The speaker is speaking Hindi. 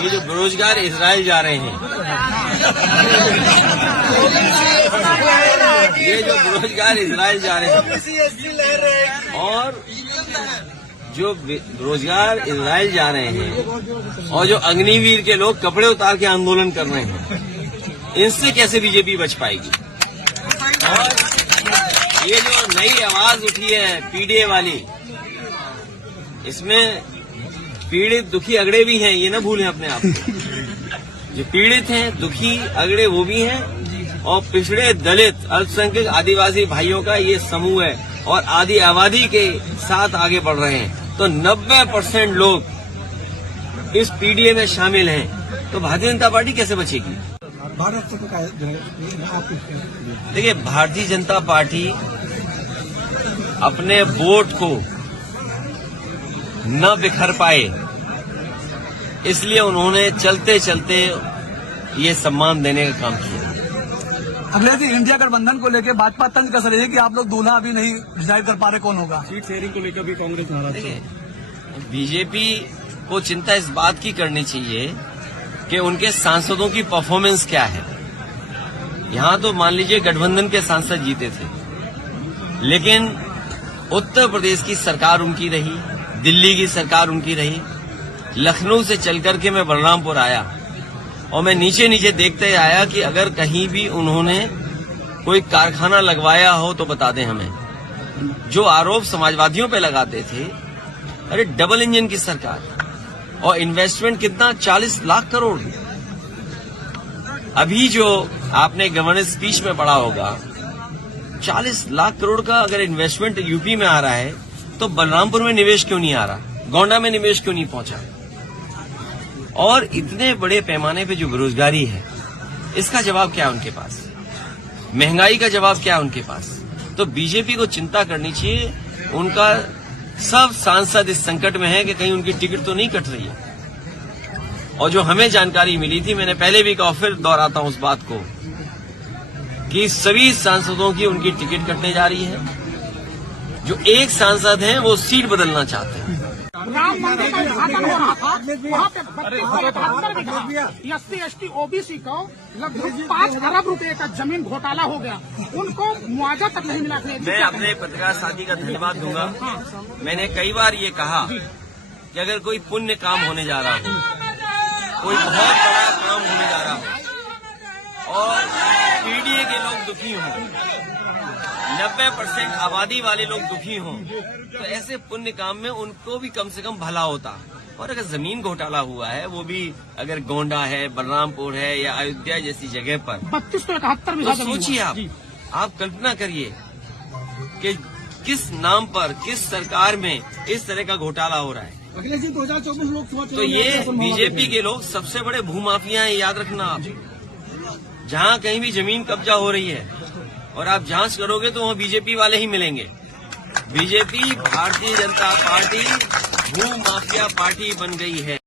ये जो बेरोजगार इजराइल जा रहे हैं, ये जो बेरोजगार इजराइल जा रहे हैं और जो बेरोजगार इजराइल जा रहे हैं और जो अग्निवीर के लोग कपड़े उतार के आंदोलन कर रहे हैं, इनसे कैसे बीजेपी बच पाएगी। और ये जो नई आवाज उठी है पीडीए वाली, इसमें पीड़ित दुखी अगड़े भी हैं, ये ना भूलें अपने आप को। जो पीड़ित हैं, दुखी अगड़े वो भी हैं, और पिछड़े दलित अल्पसंख्यक आदिवासी भाइयों का ये समूह है और आदि आबादी के साथ आगे बढ़ रहे हैं। तो 90% लोग इस पीडीए में शामिल हैं, तो भारतीय जनता पार्टी कैसे बचेगी। देखिए, भारतीय जनता पार्टी अपने वोट को न बिखर पाए, इसलिए उन्होंने चलते चलते ये सम्मान देने का काम किया। अगले दिन इंडिया गठबंधन को लेकर भाजपा तंज कस रही है कि आप लोग दूल्हा अभी नहीं डिसाइड कर पा रहे कौन होगा। सीट शेयरिंग को लेकर भी कांग्रेस नाराज है। बीजेपी को चिंता इस बात की करनी चाहिए कि उनके सांसदों की परफॉर्मेंस क्या है। यहां तो मान लीजिए गठबंधन के सांसद जीते थे, लेकिन उत्तर प्रदेश की सरकार उनकी रही, दिल्ली की सरकार उनकी रही। लखनऊ से चल करके मैं बलरामपुर आया और मैं नीचे नीचे देखते आया कि अगर कहीं भी उन्होंने कोई कारखाना लगवाया हो तो बता दें हमें। जो आरोप समाजवादियों पे लगाते थे, अरे डबल इंजन की सरकार, और इन्वेस्टमेंट कितना, 40 लाख करोड़। अभी जो आपने गवर्नेंस स्पीच में पढ़ा होगा, 40 लाख करोड़ का अगर इन्वेस्टमेंट यूपी में आ रहा है, तो बलरामपुर में निवेश क्यों नहीं आ रहा, गोंडा में निवेश क्यों नहीं पहुंचा। और इतने बड़े पैमाने पे जो बेरोजगारी है, इसका जवाब क्या है उनके पास, महंगाई का जवाब क्या है उनके पास। तो बीजेपी को चिंता करनी चाहिए। उनका सब सांसद इस संकट में है कि कहीं उनकी टिकट तो नहीं कट रही है। और जो हमें जानकारी मिली थी, मैंने पहले भी कहा, फिर दोहराता हूं उस बात को, कि सभी सांसदों की उनकी टिकट कटने जा रही है। जो एक सांसद हैं वो सीट बदलना चाहते हैं। राम मंदिर का उद्घाटन हो रहा था, वहाँ पे 72 बीघा SC/ST OBC को लगभग 5 अरब रुपए का जमीन घोटाला हो गया, उनको मुआवजा तक नहीं मिला। मैं अपने पत्रकार साथी का धन्यवाद दूंगा। मैंने कई बार ये कहा कि अगर कोई पुण्य काम होने जा रहा हो, कोई बहुत बड़ा काम होने जा रहा हो और पीडीए के लोग दुखी हों, 90% आबादी वाले लोग दुखी हों, तो ऐसे पुण्य काम में उनको भी कम से कम भला होता। और अगर जमीन घोटाला हुआ है, वो भी अगर गोंडा है, बलरामपुर है या अयोध्या जैसी जगह पर 3271 तो सोचिए आप कल्पना करिए कि किस नाम पर, किस सरकार में इस तरह का घोटाला हो रहा है। अखिलेश जी 2024 लोग तो ये बीजेपी के लोग सबसे बड़े भूमाफिया हैं, याद रखना आप। जहां कहीं भी जमीन कब्जा हो रही है और आप जांच करोगे तो वहां बीजेपी वाले ही मिलेंगे। बीजेपी, भारतीय जनता पार्टी भू माफिया पार्टी बन गई है।